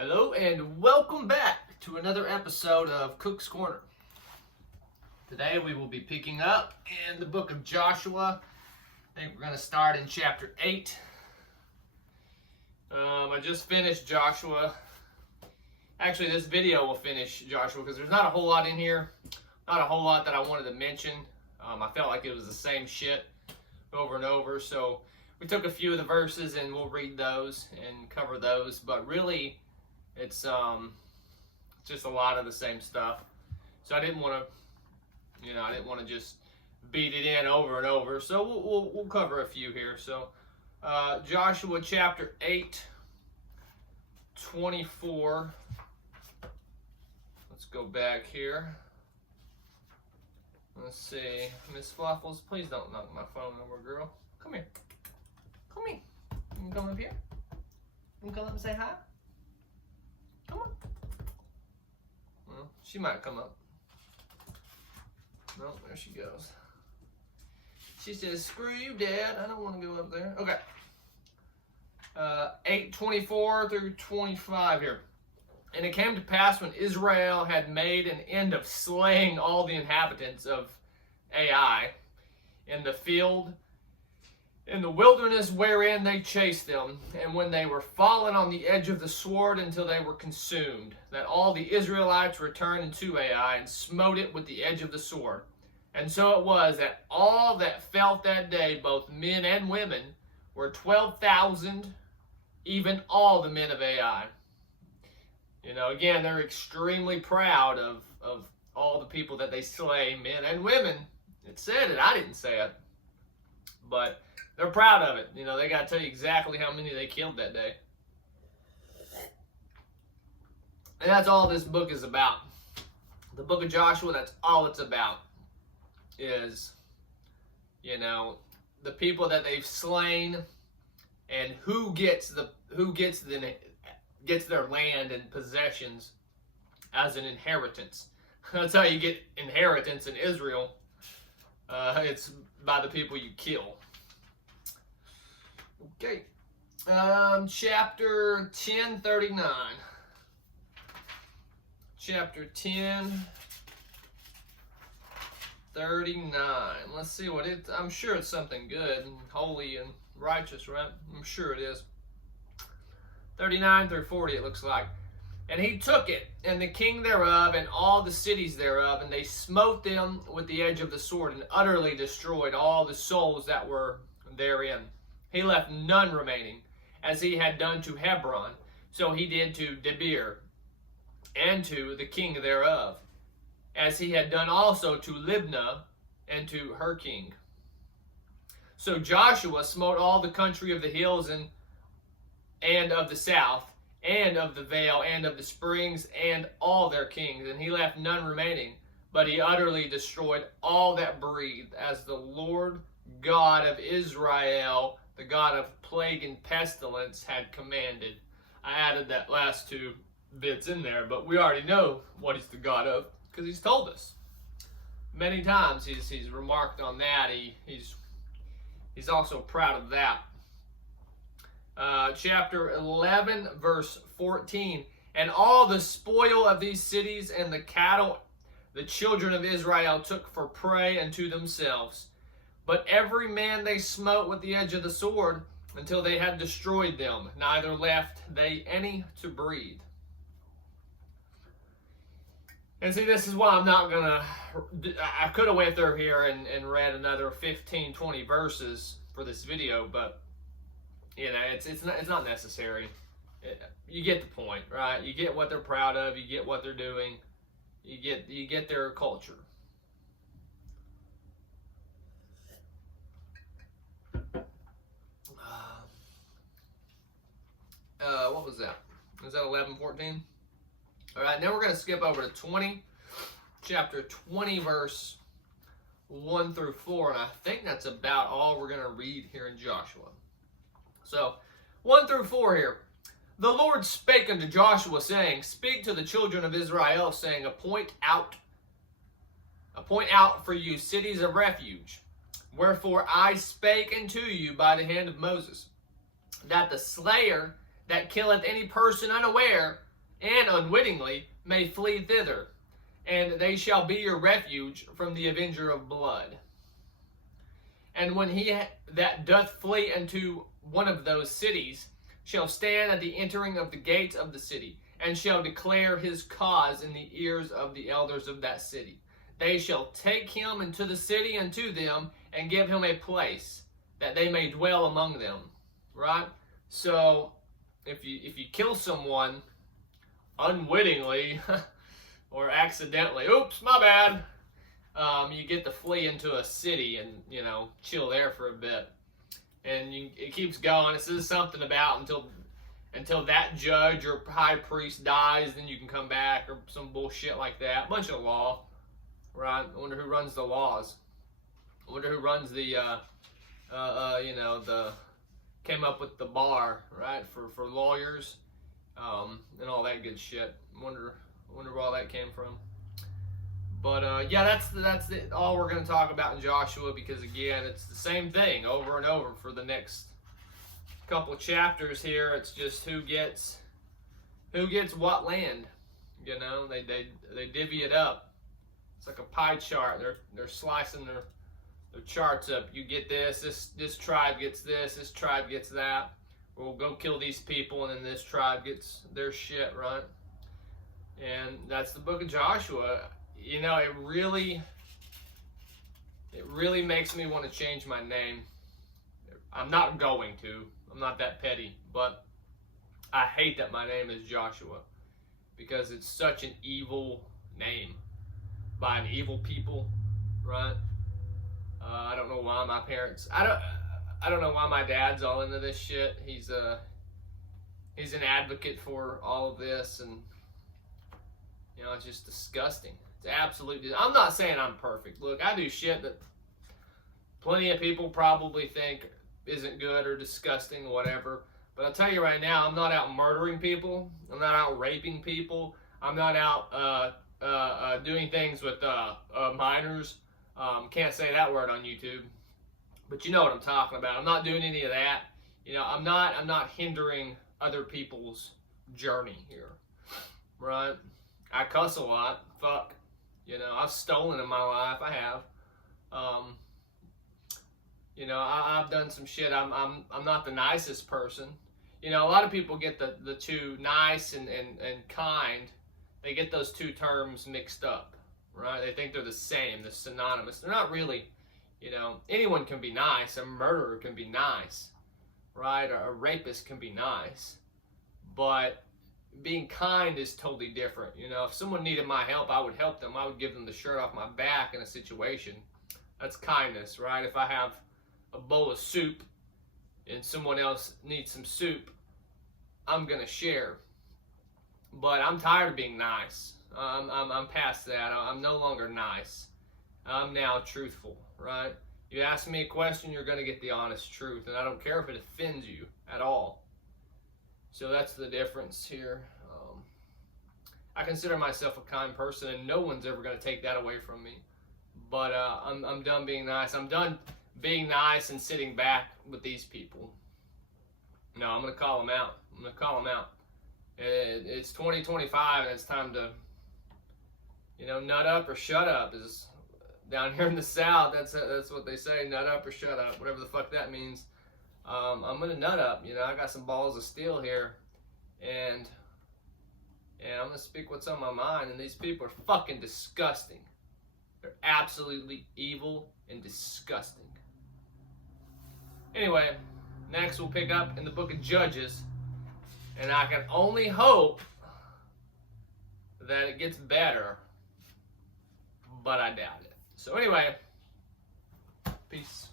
Hello and welcome back to another episode of Cook's Corner. Today we will be picking up in the book of Joshua. I think we're going to start in chapter 8. I just finished Joshua. Actually, this video will finish Joshua because there's not a whole lot in here. Not a whole lot that I wanted to mention. I felt like it was the same shit over and over. So we took a few of the verses and we'll read those and cover those. But really, it's just a lot of the same stuff. So I didn't want to, just beat it in over and over. So we'll cover a few here. So Joshua chapter 8, 24. Let's go back here. Let's see. Miss Fluffles, please don't knock my phone over, girl. Come here. Come here. You can come up here. You can come up and say hi. Come on. Well, she might come up. No, there she goes. She says, "Screw you, Dad. I don't want to go up there." Okay. 8:24 through 25 here. And it came to pass when Israel had made an end of slaying all the inhabitants of Ai in the field, in the wilderness wherein they chased them, and when they were fallen on the edge of the sword until they were consumed, that all the Israelites returned into Ai and smote it with the edge of the sword. And so it was that all that felt that day, both men and women, were 12,000, even all the men of Ai. You know, again, they're extremely proud of all the people that they slay, men and women. It said it, I didn't say it. But they're proud of it. You know, they got to tell you exactly how many they killed that day. And that's all this book is about. The book of Joshua, that's all it's about. Is, you know, the people that they've slain and who gets their land and possessions as an inheritance. That's how you get inheritance in Israel. It's by the people you kill. Okay. Chapter 10:39. Chapter 10:39. Let's see what it. I'm sure it's something good and holy and righteous, right? I'm sure it is. 39 through 40 it looks like. And he took it, and the king thereof, and all the cities thereof, and they smote them with the edge of the sword, and utterly destroyed all the souls that were therein. He left none remaining, as he had done to Hebron, so he did to Debir, and to the king thereof, as he had done also to Libnah, and to her king. So Joshua smote all the country of the hills and of the south, and of the vale, and of the springs, and all their kings, and he left none remaining, but he utterly destroyed all that breathed, as the Lord God of Israel, the God of plague and pestilence, had commanded. I added that last two bits in there, but we already know what he's the God of, because he's told us. Many times he's remarked on that. He's also proud of that. Chapter 11, verse 14. And all the spoil of these cities and the cattle the children of Israel took for prey unto themselves. But every man they smote with the edge of the sword until they had destroyed them, neither left they any to breathe. And see, this is why I'm not gonna. I could have went through here and read another 15, 20 verses for this video, but you know, it's not necessary. You get the point, right? You get what they're proud of. You get what they're doing. You get their culture. What was that? Was that 11:14? All right, now we're going to skip over to 20, chapter 20, verse 1 through 4, and I think that's about all we're going to read here in Joshua. So, 1 through 4 here. The Lord spake unto Joshua, saying, Speak to the children of Israel, saying, Appoint out for you cities of refuge. Wherefore I spake unto you by the hand of Moses, that the slayer that killeth any person unaware and unwittingly may flee thither, and they shall be your refuge from the avenger of blood. And when he that doth flee into one of those cities shall stand at the entering of the gates of the city, and shall declare his cause in the ears of the elders of that city, they shall take him into the city unto them, and give him a place, that they may dwell among them. Right? So, if you kill someone unwittingly or accidentally, oops, my bad, you get to flee into a city and, chill there for a bit. And it keeps going. It says something about until that judge or high priest dies, then you can come back, or some bullshit like that. Bunch of law, right? I wonder who runs the laws. I wonder who runs the, came up with the bar, right, for lawyers, and all that good shit. I wonder where all that came from. But that's all we're going to talk about in Joshua, because again, it's the same thing over and over for the next couple of chapters here. It's just who gets what land. They divvy it up. It's like a pie chart. They're slicing their charts up. You get this tribe gets this tribe gets that. We'll go kill these people, and then this tribe gets their shit, right? And that's the book of Joshua. It really makes me want to change my name. I'm not going to. I'm not that petty, but I hate that my name is Joshua, because it's such an evil name by an evil people, right? I don't know why my parents. I don't know why my dad's all into this shit. He's an advocate for all of this, and it's just disgusting. It's absolutely. I'm not saying I'm perfect. Look, I do shit that plenty of people probably think isn't good or disgusting or whatever. But I'll tell you right now, I'm not out murdering people. I'm not out raping people. I'm not out doing things with minors. Can't say that word on YouTube, but you know what I'm talking about. I'm not doing any of that. I'm not hindering other people's journey here, right? I cuss a lot. Fuck. I've stolen in my life. I have. I've done some shit. I'm not the nicest person. A lot of people get the two, nice and kind. They get those two terms mixed up, right? They think they're the same. They're synonymous. They're not really. Anyone can be nice. A murderer can be nice, right? A rapist can be nice, but being kind is totally different. If someone needed my help, I would help them. I would give them the shirt off my back in a situation. That's kindness, right? If I have a bowl of soup and someone else needs some soup, I'm gonna share. But I'm tired of being nice. I'm past that. I'm no longer nice. I'm now truthful, right? You ask me a question, you're gonna get the honest truth, and I don't care if it offends you at all. So that's the difference here. I consider myself a kind person, and no one's ever going to take that away from me. But I'm done being nice. I'm done being nice and sitting back with these people. No, I'm going to call them out. It's 2025, and it's time to, nut up or shut up. Is down here in the South, that's what they say, nut up or shut up, whatever the fuck that means. I'm gonna nut up. I got some balls of steel here, and I'm gonna speak what's on my mind. And these people are fucking disgusting. They're absolutely evil and disgusting. Anyway, next we'll pick up in the book of Judges, and I can only hope that it gets better, but I doubt it. So anyway, peace.